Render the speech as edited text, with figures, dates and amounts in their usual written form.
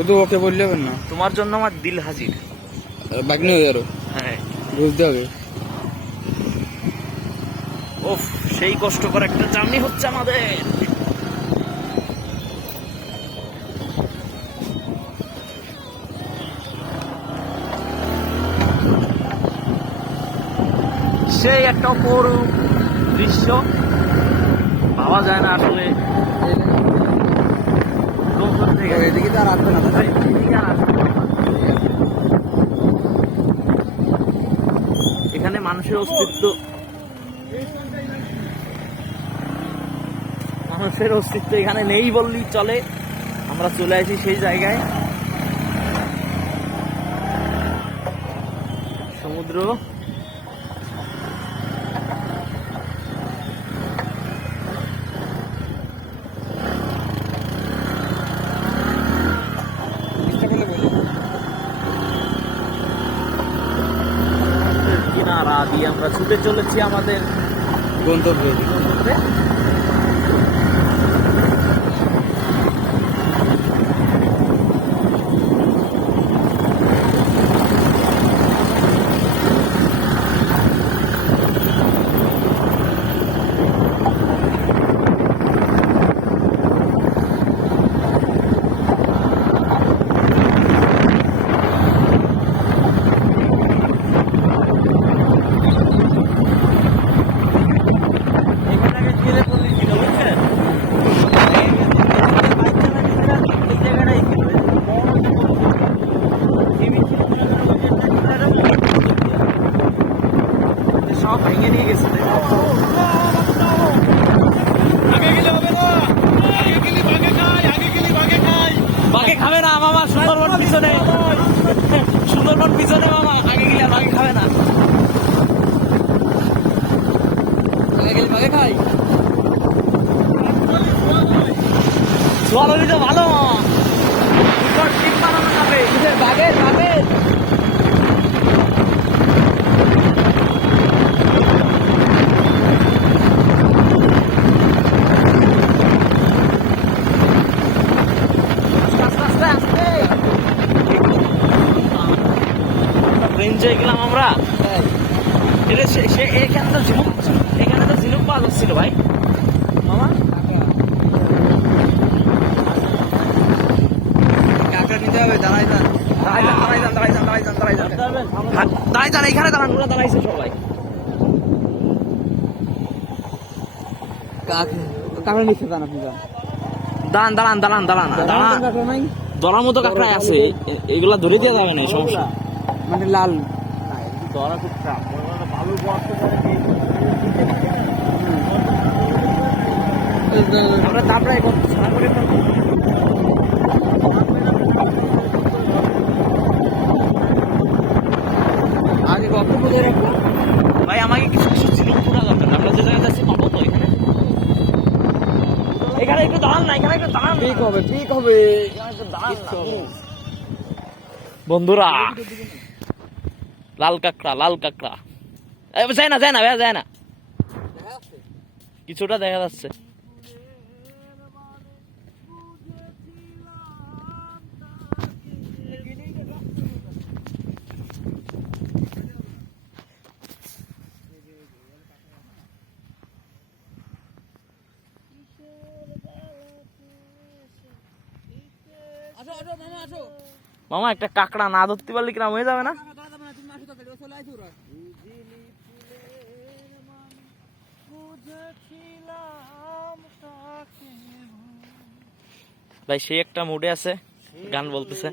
শুধু ওকে বললে হবে না, তোমার জন্য আমার দিল হাজির। বাগনি হয়ে যারো, হ্যাঁ বুঝতে হবে। ওফ, সেই কষ্টকর একটা জার্নি হচ্ছে আমাদের। সেই একটা অপরূপ দৃশ্য, ভাবা যায় না আসলে। এদিকে তো আর আসবে না ভাই। এখানে মানুষের অস্তিত্ব, মানুষের অস্তিত্ব এখানে নেই বললেই চলে। আমরা চলে আসি সেই জায়গায়, সমুদ্র। কিনারা দিয়ে আমরা ছুটে চলেছি আমাদের গন্তব্যে। সব ভেঙে নিয়ে গেছে। বাঘে খাবে না মামা, সুন্দরবন পিছনে, সুন্দরবন পিছনে মামা। আগে গেলে বাঘে খাবে না, আগে গেলে বাঘে খাই। সোয়ালি তো ভালো, টিপ বানানো যাবে বাঘের বাঘের। রেঞ্জে গেলাম আমরা। এটা এখানে তো ঝিনুক, এখানে তো ঝিনুক পাওয়া যাচ্ছিল ভাই মামা। কাঁকড়া নিতে হবে, দাঁড়াই যান, দাঁড়াই যান, এইখানে দাঁড়ান, ওরা দাঁড়াইছে সবাই। কাঁকড়া নিচ্ছে যান, আপনি যান। দাঁড়ান দাঁড়ান দাঁড়ান দাঁড়ান দাঁড়ান, কাঁকড়া নাই, ধরার মতো কাঁকড়াই আছে, এগুলা ধরে দিয়ে যাবে না, সমস্যা। মানে লাল ধরা খুব চাপ, ভালো আমরা তারপরে ছাড়া করে আগে বক্তব্য দিয়ে রাখবো ভাই। আমাকে কিছু কিছু ঝিনুক তোলা দরকার, আমরা যে জায়গায় যাচ্ছি পাবো তো এখানে। এখানে একটু দাঁড়ান না, এখানে একটু দাঁড়ান। ঠিক হবে, ঠিক হবে। বন্ধুরা, লাল কাঁকড়া, লাল কাঁকড়া। যায় না যায় না ভাইয়া, যায় না, কিছুটা দেখা যাচ্ছে। মামা একটা কাঁকড়া না ধরতে পারলে কিরম হয়ে যাবে না? ভাই সে একটা মুডে আছে, গান বলতেছে।